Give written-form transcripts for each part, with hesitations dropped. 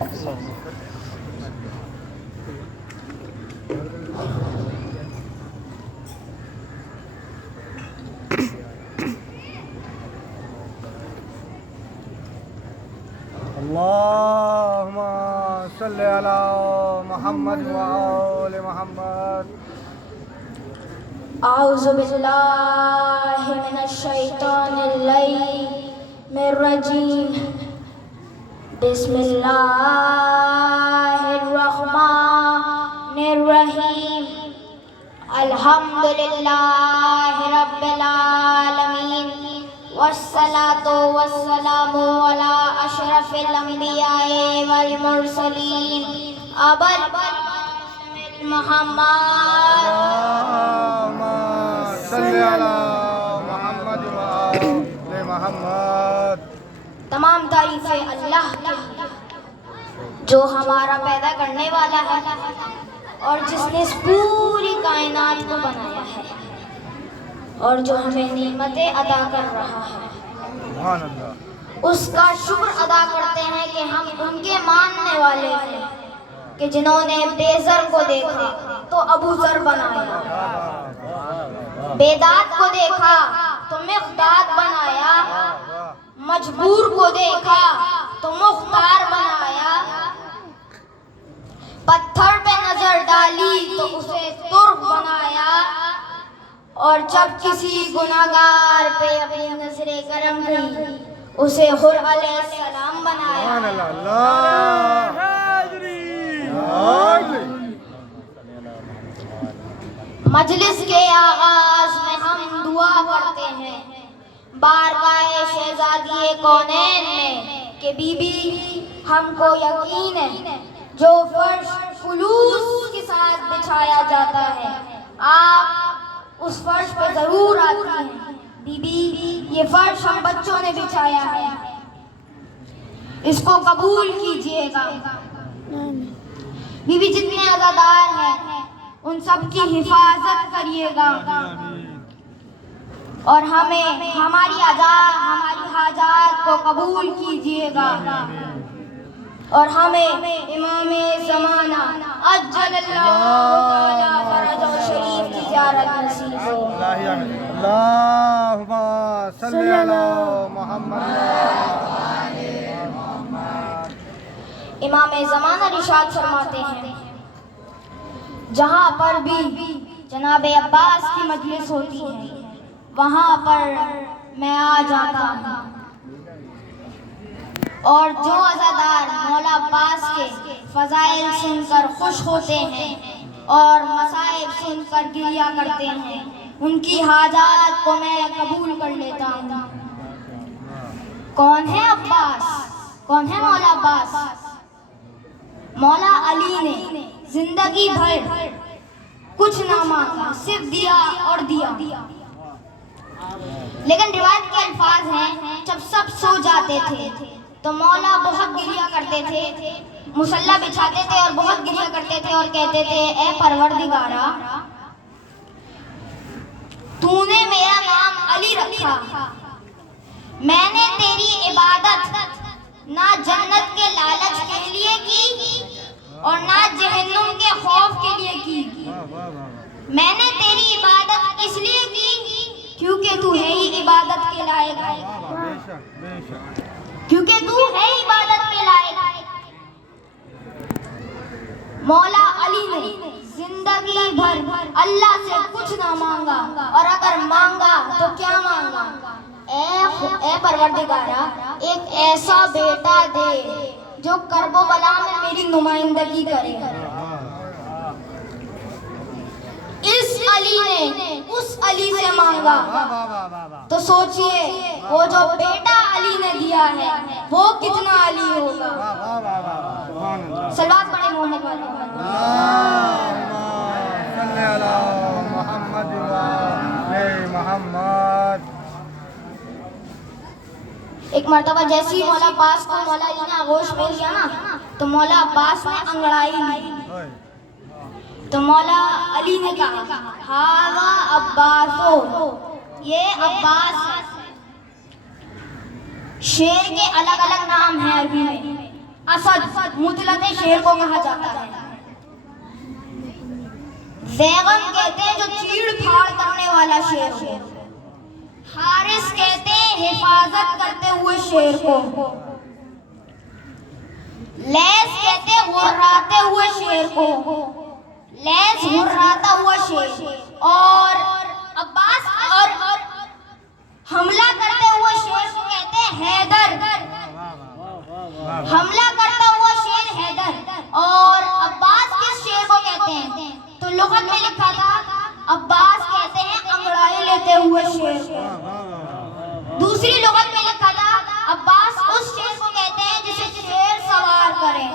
अल्लाहुम्मा सल्लि अला मुहम्मद व आले मुहम्मद। आऊज़ु बिल्लाहि मिनश शैतानिर रजीम। बिस्मिल्लाहिर रहमानिर रहीम। अल्हम्दुलिल्लाहि रब्बिल आलमीन वस्सलातु वस्सलामु अला अशरफिल अंबियाए वल मुरसलीन अबल मुहम्मद सल्लि अला मुहम्मद व आले मुहम्मद। तमाम तारीफें अल्लाह की जो हमारा पैदा करने वाला है और जिसने इस पूरी कायनात को बनाया है और जो हमें नेमतें अदा कर रहा है। सुभान अल्लाह। उसका शुक्र अदा करते हैं कि हम उनके मानने वाले हैं कि जिन्होंने बेज़र को देखा तो अबू ज़र बनाया, बेदात को देखा तो मिक़दाद बनाया, मजबूर को देखा तो मुख्तार बनाया, पत्थर पे नजर डाली तो उसे तुर्क बनाया और जब किसी गुनाहगार पे अपनी नजरे करम गई उसे हुर अलैहिस्सलाम बनाया। मजलिस के आगाज में हम दुआ करते हैं बारगाहे शहजादिए कौनैन में कि बीबी हमको यकीन है जो फर्श खुलूस के साथ बिछाया जाता है आप उस फर्श पे जरूर आती हैं। बीबी ये फर्श हम बच्चों ने बिछाया है, इसको कबूल कीजिएगा। बीबी जितने अज़ादार हैं उन सब की हिफाजत करिएगा और हमें हमारी हाजात को कबूल कीजिएगा और हमें इमामे ज़माना अज्जलल्लाहु ताला फरजो शरीफ की ज़ियारत नसीब हो। अल्लाहुम्मा सल्लि अला मुहम्मद। इमामे ज़माना इरशाद फरमाते हैं जहाँ पर भी जनाबे अब्बास की मजलिस होती है वहाँ पर मैं आ जाता हूँ और जो अज़ादार मौला अब्बास के फ़ज़ाइल सुनकर खुश होते हैं और मसाइब सुनकर गिरिया करते हैं उनकी हाजात को मैं कबूल कर लेता हूँ। कौन है अब्बास? कौन है मौला अब्बास? मौला अली ने जिंदगी भर कुछ ना मांगा, सिर्फ दिया और दिया। लेकिन रिवायत के अल्फाज हैं जब सब सो जाते थे तो मौला बहुत गिरिया करते थे, मुसल्ला बिछाते थे और बहुत गिरिया करते थे और कहते थे ए परवरदिगारा तूने मेरा नाम अली रखा, मैंने तेरी इबादत ना जन्नत के लालच के लिए की और ना जहन्नुम के खौफ के लिए की। मैंने तेरी इबादत इसलिए की क्योंकि तू है ही इबादत के लायक है, क्योंकि तू है इबादत के लायक। मौला अली ने जिंदगी भर अल्लाह से कुछ ना मांगा और अगर मांगा तो क्या मांगा? ए परवरदिगारा एक ऐसा बेटा दे जो करबो बला में मेरी नुमाइंदगी करे। इस अली ने उस अली से मांगा तो सोचिए वो जो बेटा अली ने दिया है वो कितना अली होगा। सलात पढ़े मोहम्मद वाले मोहम्मद। एक मर्तबा जैसे ही मौला अब्बास को मौला अली ने आगोश में लिया ना तो मौला अब्बास ने अंगड़ाई ली तो मौला अली ने कहा हावा अब्बासो, ये अब्बास है। शेर के अलग अलग नाम हैं अरबी में। असद मुतलत शेर को कहा जाता है। ज़ैगम कहते हैं जो चीड़ फाड़ करने वाला शेर हो। हारिस कहते हैं हिफाजत करते हुए शेर को। लैस कहते हैं गुर्राते हुए शेर को। लैस गुर्राता हुआ शेर। और अब्बास और हमला करते हुए शेर को कहते हैं हैदर। हमला करता हुआ शेर हैदर। और अब्बास किस शेर को कहते हैं? तो लुगत में लिखा था अब्बास कहते हैं अंगड़ाई लेते हुए शेर को। दूसरी लुगत में लिखा था अब्बास उस शेर को कहते हैं जिसे शेर सवार करे।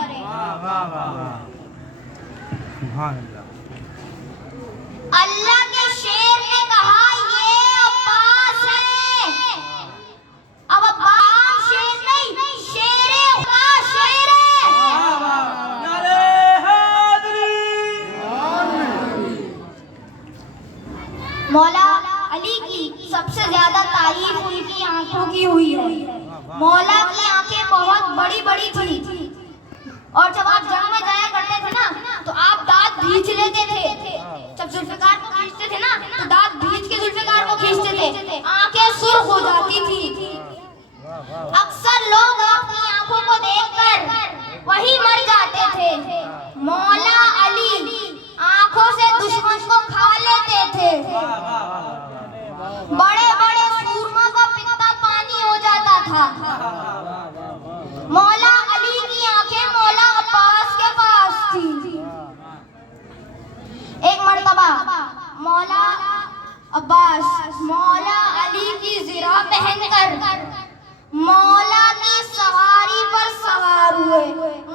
अल्लाह के शेर ने कहा ये अब्बास है। अब अब्बास शेर नहीं, शेरे खुदा शेर है। मौला अली की सबसे ज्यादा तारीफ उनकी आंखों की हुई है। मौला की आंखें बहुत बड़ी बड़ी थी और जब आप जंग में जाया करते थे ना तो आप दांत भींच लेते थे। जब जुल्फिकार को खींचते थे ना तो दांत भींच के जुल्फिकार को खींचते थे, आंखें सुर्ख हो जाती थी। अक्सर लोग अपनी आंखों को देखकर वही मर जाते थे। मौला अली आंखों से दुश्मन को खा लेते थे। बड़े बड़े सूरमा का पित्ता पानी हो जाता था। मौला अली की आंखें मौला अब्बास के पास थी। एक मर्तबा मौला अब्बास मौला अली की ज़िरा पहनकर मौला की सवारी पर सवार हुए।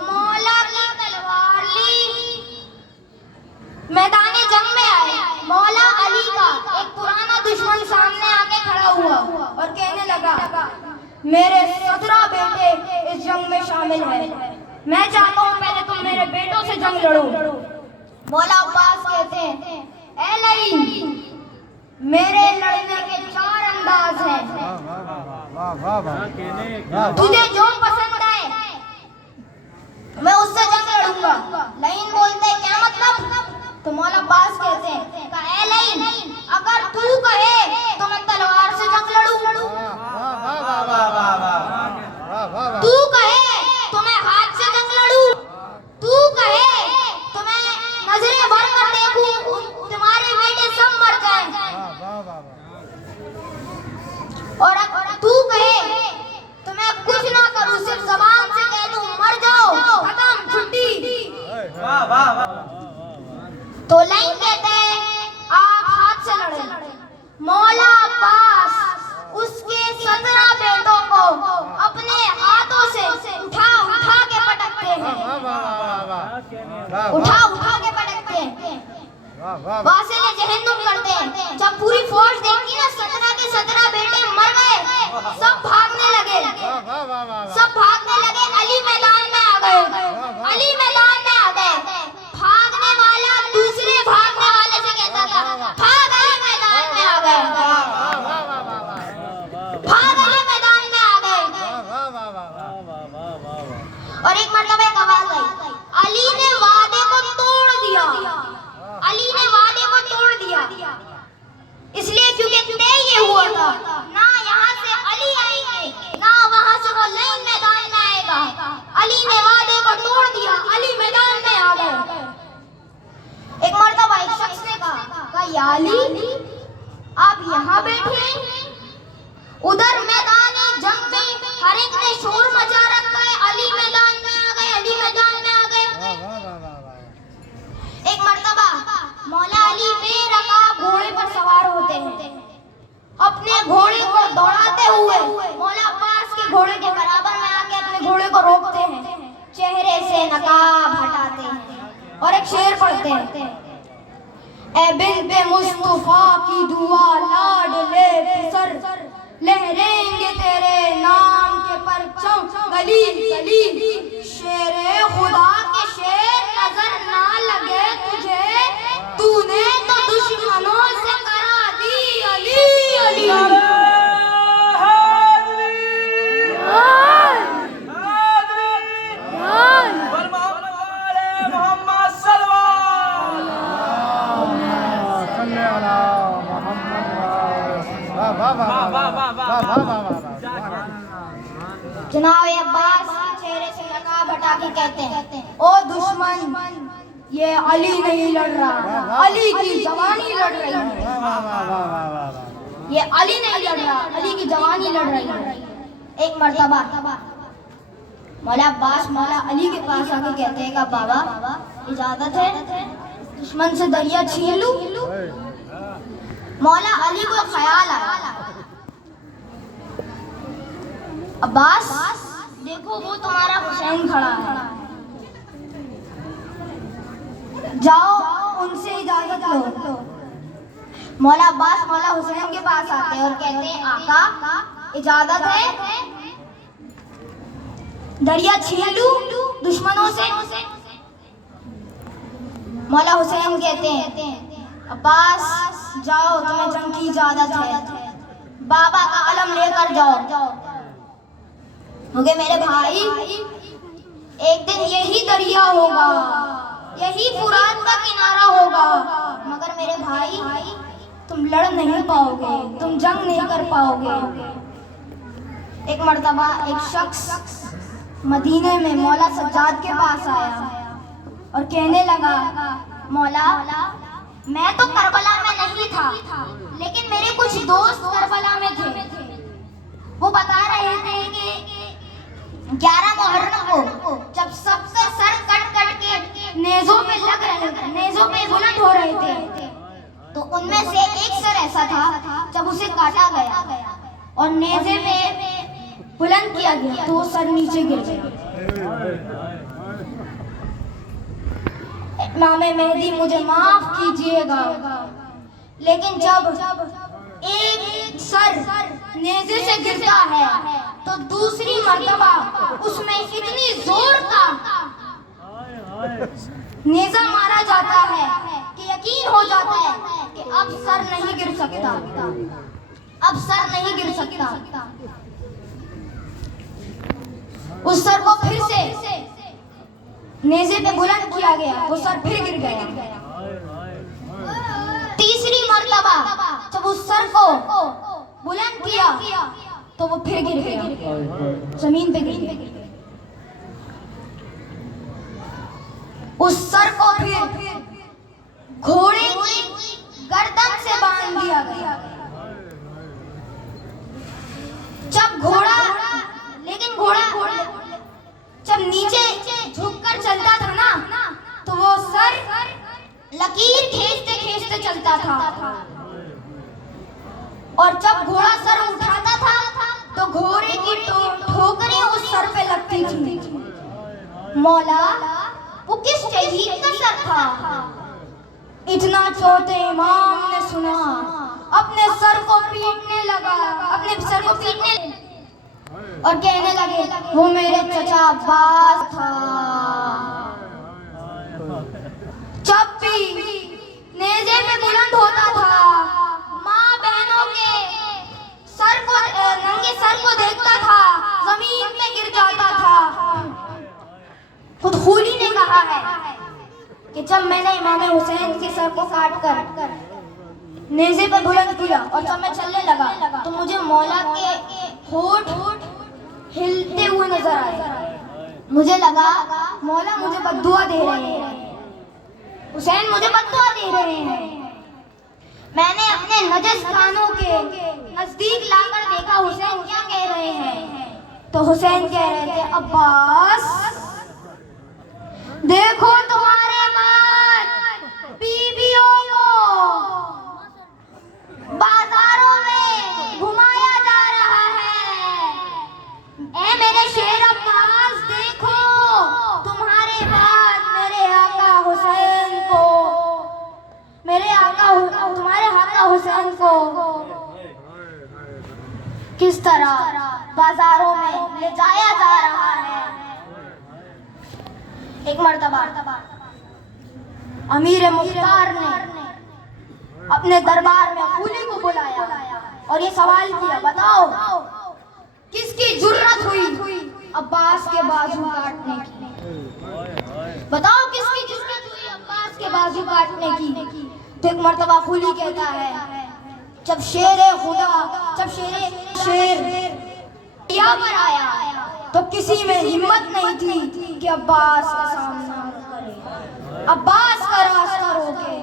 मौला की तलवार ली, मैदाने जंग में आए। मौला अली का एक पुराना दुश्मन सामने आके खड़ा हुआ और कहने लगा मेरे 17 बेटे इस जंग में शामिल हैं। मैं चाहता हूँ पहले तुम मेरे बेटों से जंग लड़ो। मौला अब्बास कहते हैं ऐ लईन, मेरे लड़ने के 4 अंदाज हैं। तुझे जो पसंद आए मैं उससे जंग लड़ूंगा। लईन बोलते क्या मतलब? तो मौला अब्बास कहते हैं ऐ लईन, अगर तू कहे तो मैं तलवार से जंग लड़ूं। तू कहे तो मैं हाथ से जंग लड़ूं। तू कहे तो मैं नजरें भर कर देखूं तुम्हारे बेटे सब मर जाएं। और तू कहे तो मैं कुछ ना करूं, सिर्फ ज़बान से कह दूं मर जाओ, खत्म, छुट्टी। तो लाइन कहते हैं आप हाथ से लड़े। मौला अब्बास उसके 17 बेटों को अपने हाथों से उठा उठा के पटकते हैं। उठा उठा के पटकते हैं, वासिले जहन्नुम करते हैं। जब पूरी फौज देखी ना 17 के 17 बेटे मर गए, सब भागने लगे। सब भागने लगे, अली मैदान में आ गए। अली मैदान में आ गए। भागने वाला दूसरे भागने वाले से कहता था भाग, अली मैदान में आ गए। भाग, अली मैदान में आ गए। और एक मतलब एक आवाज आई, अली ने वादे को तोड़ दिया। अली ने वादे को तोड़ दिया इसलिए क्योंकि तय ये हुआ था ना यहाँ से अली आएंगे ना वहां से वो लईन मैदान में आएगा। अली ने वादे को तोड़ दिया, अली मैदान में आ गए। एक मर्तबा एक शख्स ने कहा या अली आप यहाँ बैठे, उधर मैदान जंग में हर एक ने शोर मचा रखा है, अली मैदान में आ गए, अली मैदान में आ गए। एक मर्तबा मौला अली बेरकाब घोड़े पर सवार होते हैं। अपने घोड़े को दौड़ाते हुए मौला अब्बास के घोड़े के बराबर में आके अपने घोड़े को रोकते हैं, चेहरे से नकाब हटाते हैं और एक शेर पढ़ते हैं ए बिन्ते मुस्तफा की दुआ लाडले फिसर, लहरेंगे तेरे नाम के परचम गली गली। शेरे खुदा के शेर नजर ना लगे तुझे, तूने तो दुश्मनों से करा दी अली अली। इमाम अब्बास चेहरे से नकाब हटा के कहते हैं, ओ दुश्मन, ये अली नहीं लड़ रहा, अली की जवानी लड़ रही है। ये अली नहीं लड़ रहा, अली की जवानी लड़ रही है। एक मर्तबा मौला अब्बास मौला अली के पास आके कहते हैं, बाबा इजाजत है दुश्मन से दरिया छीन लूं? मौला अली को ख्याल आया, अब्बास देखो वो तुम्हारा हुसैन खड़ा है, जाओ उनसे इजाजत लो। मौला अब्बास मौला हुसैन के पास आते हैं और कहते हैं, आका इजाजत है दरिया छीन लूं दुश्मनों से? मौला हुसैन कहते हैं, अब्बास जाओ तुम्हें जंग की इजाजत है, बाबा का अलम लेकर जाओ, क्योंकि मेरे भाई एक दिन यही दरिया होगा, यही फुरात का किनारा होगा, मगर मेरे भाई तुम लड़ नहीं पाओगे, तुम जंग नहीं कर पाओगे। एक मर्तबा एक शख्स मदीने में मौला सज्जाद के पास आया और कहने लगा, मौला मैं तो करबला में नहीं था, लेकिन मेरे कुछ दोस्त करबला में थे, वो बता रहे थे कि 11 मुहर्रम को जब सबका सर कट के नेज़ों पे लग रहे थे, नेज़ों पे बुलंद हो रहे थे, तो उनमें से एक सर ऐसा था जब उसे काटा गया और नेज़े पे बुलंद किया गया तो वो सर नीचे गिर गया। इमाम मेहदी मुझे माफ कीजिएगा, लेकिन जब एक सर नेज़े से गिरता है तो दूसरी मर्तबा उसमें इतनी जोर का नेज़ा मारा जाता है कि यकीन हो जाता है कि अब सर नहीं गिर सकता, अब सर नहीं गिर सकता। उस सर को फिर से नेज़े पे बुलंद किया गया, वो सर फिर गिर गया। तीसरी मर्तबा जब उस सर को बुलंद किया तो वो फिर गिर गया, जमीन पे गिर गया। उस सर को फिर घोड़े की गर्दन से बांध दिया गया। जब घोड़ा जब नीचे झुककर चलता था ना, तो वो सर लकीर खींचते खींचते चलता था, और जब घोड़ा सर उठाता था तो घोड़े की ठोकरें उस सर पे लगती थी। मौला वो किस शहीद का सर था? इतना छोटे इमाम ने सुना, अपने सर को पीटने लगा, अपने सर को पीटने और कहने लगे, वो मेरे चचा अब्बास था। जब भी नेज़े पे बुलंद होता था, माँ बहनों के सर को नंगे सर को देखता था, जमीन पे गिर जाता था। खुद खूली ने कहा है कि जब मैंने इमाम हुसैन के सर को काट कर नेज़े पे बुलंद किया और जब मैं चलने लगा तो मुझे मौला के होठ हिलते हुए नजर आए। मुझे लगा मौला मुझे बद्दुआ दे रहे हैं, हुसैन मुझे बद्दुआ दे रहे हैं। मैंने अपने नजस खानों के नजदीक लाकर देखा हुसैन क्या कह रहे हैं, तो हुसैन कह रहे थे, अब्बास देखो तुम्हारे बाद बीवियों को बाजारों में घुमाया जा रहा है। ऐ मेरे शेर अब्बास, देखो तुम्हारे बाद मेरे आका हुसैन को, तुम्हारे आका हुसैन को किस तरह बाजारों में ले जाया जा रहा है। एक मर्तबा अमीर मुख्तार ने अपने दरबार में खूली को बुलाया और ये सवाल किया, बताओ किसकी जुर्रत हुई अब्बास के बाजू काटने की? बताओ किसकी जुर्रत हुई अब्बास के बाजू काटने की? तो एक मर्तबा खूली कहता है, जब शेर खुदा, जब शेर पर आया तो किसी में हिम्मत नहीं थी कि अब्बास का सामना करे, अब्बास का रास्ता रोके।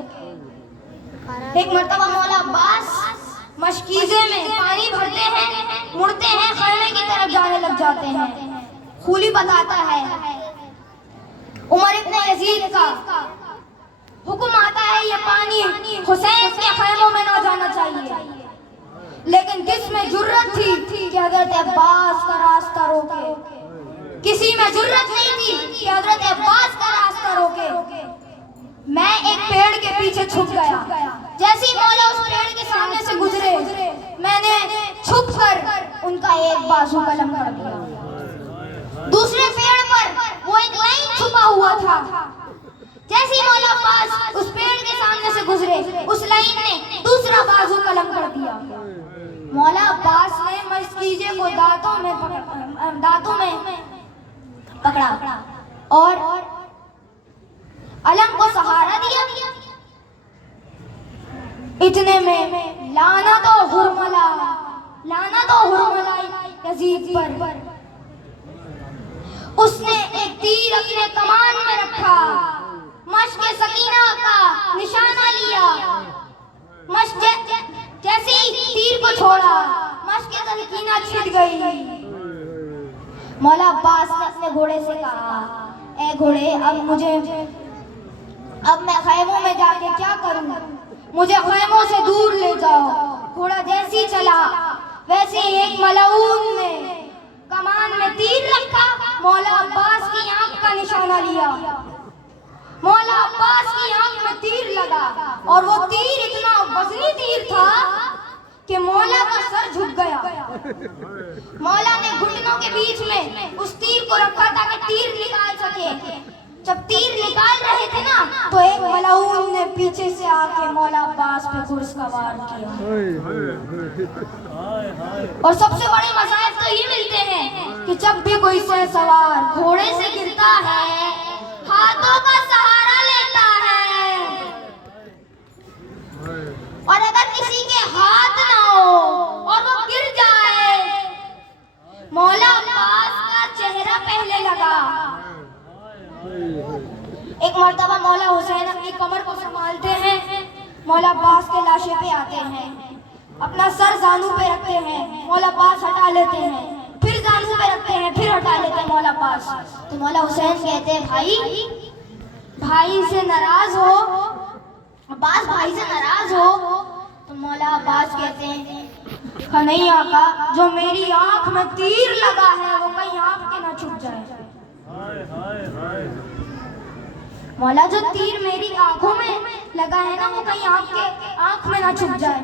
एक मर्तबा मौला अब्बास मशकीज़े में पानी भरते हैं, मुड़ते हैं, खैमे की तरफ जाने लग जाते हैं। खूली बताता है उमर इब्न यजीद का हुक्म आता है ये पानी हुसैन के खैमों में ना जाना चाहिए, लेकिन किस में जुर्रत थी कि हजरत अब्बास का रास्ता रोके? किसी में जुर्रत नहीं थी कि हजरत अब्बास का रास्ता रोके। मैं एक पेड़ के पीछे छुप गया। जैसे ही मौला उस पेड़ के सामने से गुजरे, मैंने छुप कर उनका एक बाजू कलम कर दिया। दूसरे पेड़ पर वो एक लाइन छुपा हुआ था। जैसे ही मौला अब्बास उस पेड़ के सामने से गुजरे, उस लाइन ने दूसरा बाजू कलम कर दिया। मौला अब्बास ने मशकीज़े को दांतों में पकड़ा और अलम को सहारा दिया। इतने में लानत और हुरमला यजीद पर। उसने एक तीर अपने कमान में रखा, मश्क सकीना का निशाना लिया। जैसे ही तीर को छोड़ा, मश्क सकीना छिद गई। मौला अब्बास ने अपने घोड़े से कहा, ए घोड़े, अब मैं खैमों में जाके क्या करूं? मुझे खैमों से दूर ले जाओ। घोड़ा जैसी चला, वैसे एक मलऊन ने कमान में तीर रखा, मौला अब्बास की आंख का निशाना लिया। मौला अब्बास की आंख में तीर लगा और वो तीर इतना वजनी तीर था कि मौला का सर झुक गया। मौला ने घुटनों के बीच में उस तीर को रखा ताकि तीर निकाल सके। जब तीर निकाल रहे थे ना, तो एक मलऊन ने पीछे से आके मौला अब्बास पे घुड़सवार किया। और सबसे बड़े मसाइब तो ये मिलते हैं कि जब भी कोई सवार घोड़े से गिरता है, हाथों का सहारा लेता है, और अगर किसी के हाथ ना हो और वो गिर जाए, मौला अब्बास का चेहरा पहले लगा। एक मर्तबा मौला हुसैन अपनी कमर को संभालते हैं, मौला अब्बास के लाशे पे आते हैं, अपना सर जानू पे रखते हैं, मौला अब्बास हटा लेते हैं, फिर जानू पे रखते हैं, फिर हटा लेते हैं मौला अब्बास। तो मौला हुसैन कहते हैं, भाई से नाराज हो, अब्बास भाई से नाराज हो? तो मौला अब्बास कहते हैं, नहीं आका, जो मेरी आंख में तीर लगा है वो कहीं आपके ना छुप जाए। मौला, जो तीर मेरी आंखों में लगा है ना, वो कहीं आपके आंख में ना छुप जाए।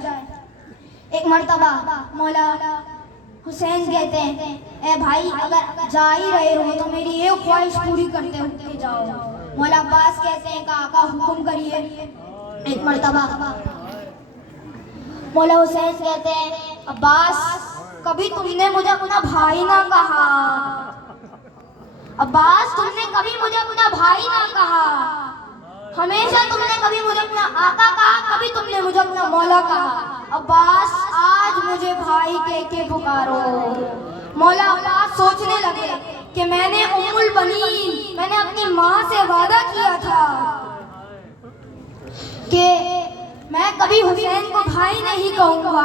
एक मर्तबा मौला हुसैन कहते हैं, ए भाई, अगर जा ही रहे हो तो मेरी ये ख्वाहिश पूरी करते हुए जाओ। मौला अब्बास कहते हैं, आका हुक्म करिए। एक मर्तबा मौला हुसैन कहते हैं, अब्बास, कभी तुमने मुझे अपना भाई ना कहा। अब्बास, तुमने कभी मुझे अपना भाई ना कहा। हमेशा तुमने कभी मुझे अपना आका कहा, कभी तुमने मुझे अपना मौला कहा। अब्बास, आज मुझे भाई कह के पुकारो। मौला अब्बास सोचने लगे कि मैंने उम्मुल बनीन, मैंने अपनी माँ से वादा किया था कि मैं कभी हुसैन को भाई नहीं कहूँगा।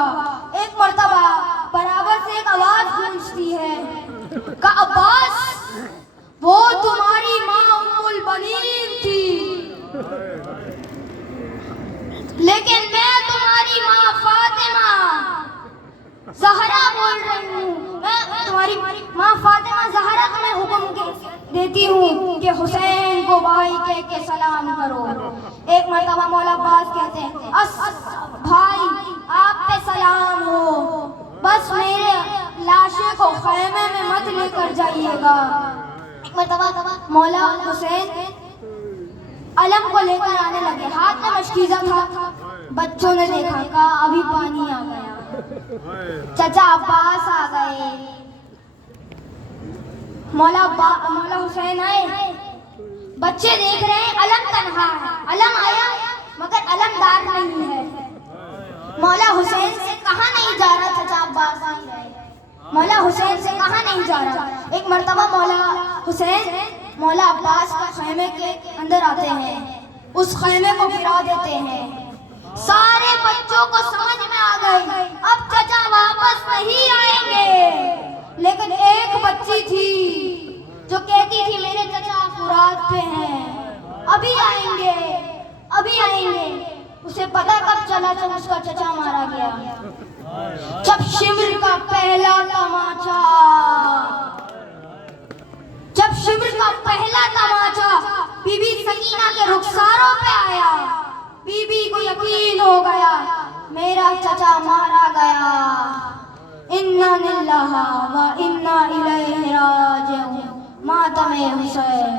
एक मर्तबा बराबर से एक आवाज गूंजती है कि अब्बास, वो तुम्हारी माँ उम्मुल बनीन थी, लेकिन मैं तुम्हारी माँ फातिमा ज़हरा बोल रही हूँ। मैं तुम्हारी माँ फातिमा ज़हरा तुम्हें हुक्म देती हूँ कि हुसैन को भाई कह के सलाम करो। एक मर्तबा मौला अब्बास कहते हैं, भाई, आप पे सलाम हो, बस मेरे लाशे को खैमे में मत लेकर जाइएगा। एक मर्तबा मौला हुसैन अलम को लेकर आने लगे, हाथ में मशकीज़ा था। बच्चों ने देखा, कहा अभी पानी आ गया, चाचा अब्बास आ गए। मौला हुसैन आए, बच्चे देख रहे हैं अलम तन्हा है, अलम आया मगर अलमदार नहीं है। मौला हुसैन से कहा नहीं जा रहा, चाचा अब्बास नहीं रहे। मौला हुसैन से कहाँ नहीं जा रहा। एक मर्तबा मौला हुसैन मौला अब्बास का खैमे के अंदर आते हैं, उस खैमे को गिरा देते हैं। सारे बच्चों को समझ में आ गई अब चचा वापस नहीं आएंगे, लेकिन एक बच्ची थी जो कहती थी मेरे चचा फुरात पे हैं, अभी आएंगे अभी आएंगे। उसे पता कब चला जब उसका चचा मारा गया। जब शिविर का पहला तमाचा, जब शिविर का पहला तमाचा बीबी सकीना के रुखसारों पे आया, बीबी को यकीन हो गया मेरा चचा मारा गया। इन्ना लिल्लाह व इन्ना इलैहि राजिऊन। मातमे हुसैन।